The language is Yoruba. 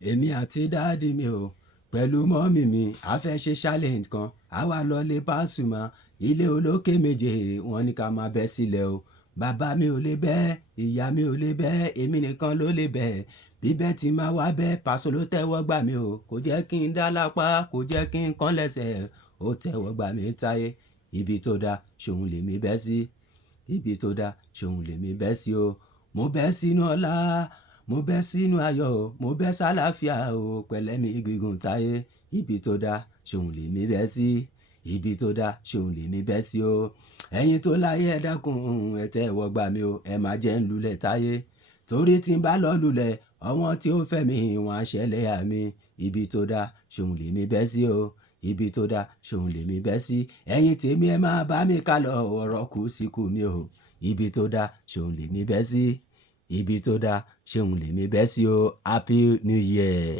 Èmi àti dáàdì mi o pẹ̀lú mọ́mì mi a fẹ́ ṣe challenge kan. A wá lọ lé Pasuma, ilé olókè méje wọ́n ní ká máa bẹ́ sílẹ̀ o. Bàbá mi ò lè bẹ́, ìyá mi ò lè bẹ́, èmi nìkan ló lè bẹ́. Bíbẹ́ tí máa wá bẹ́, Paso ló tẹ́wọ́ gbà mí o. Kò jẹ́ kí n dá lápá, kò jẹ́ kí n kán lẹ́sẹ̀. Ó tẹ́wọ́ gbà mí táyé. Ibi tó da, ṣòun lè mi bẹ́ sí. Ibi tó da, ṣòun lè mi bẹ́ sí o. Mo bẹ́ sínú ọlá, mo bẹ́ sínú ayọ̀, mo bẹ́ sálàáfíà o. Pẹ̀lẹ́ mi gígùn táyé. Ibi tó da, ṣòun lè mi bẹ́ sí. Ibi tó da, ṣòun lè mi bẹ́ sí o. Ẹ̀yin tó láyé ẹ dákun, ẹ tẹ́wọ́ gbà mí o. Ẹ má jẹ́ ń lulẹ̀ táyé. Torí tí ń bá lọ lulẹ̀, àwọn tí ó fẹ́ mi wọ́n á ṣẹlẹ̀ à mi. Ibi tó da, ṣòun lè mi bẹ́ sí o. Ibi tó da, ṣòun lè mi bẹ́ sí. Ẹ̀yin tèmi ẹ máa bá mi ká lọ, ọ̀rọ̀ kù sí kù mi o. Ibi tó da, ṣòun lè mi bẹ́ sí. Ibi tó da, ṣòun lè mi bẹ́ sí o. Happy New Year.